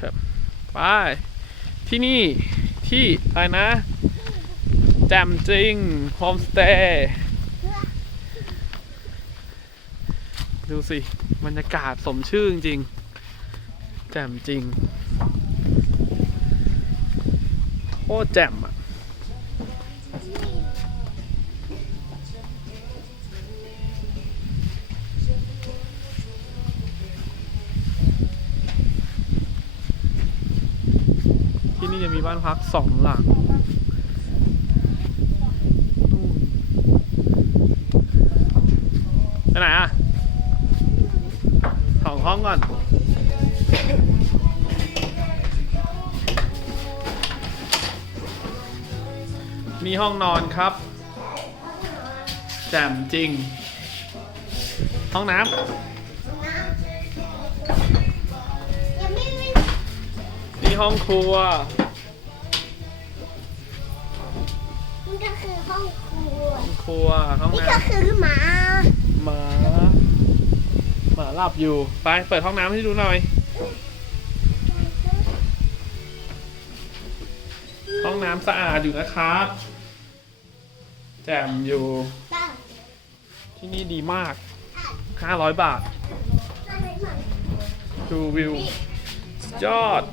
ครับไปที่นี่ที่อะไรนะแจ่มจริงโฮมสเตย์ดูสิบรรยากาศสมชื่อจริงแจ่มจริงโคตรแจ่มอะ ที่นี่จะมีบ้านพักสองหลังนู่นไปไหนอะสองห้องก่อน มีห้องนอนครับ แจ่มจริง ห้องน้ยังไม่ไม่ำนี่ห้องครัว ก็คือห้องครัว ห้องครัวห้องนี่น้ก็คือหมาำหมาหมาหลับอยู่ไปเปิดห้องน้ำให้ดูหน่อย ห้องน้ำสะอาดอยู่นะครับแจ่มอยู่ตั้งที่นี่ดีมากตั้ง500 บาทตั้งไหนหมา ดูวิวสุดยอดน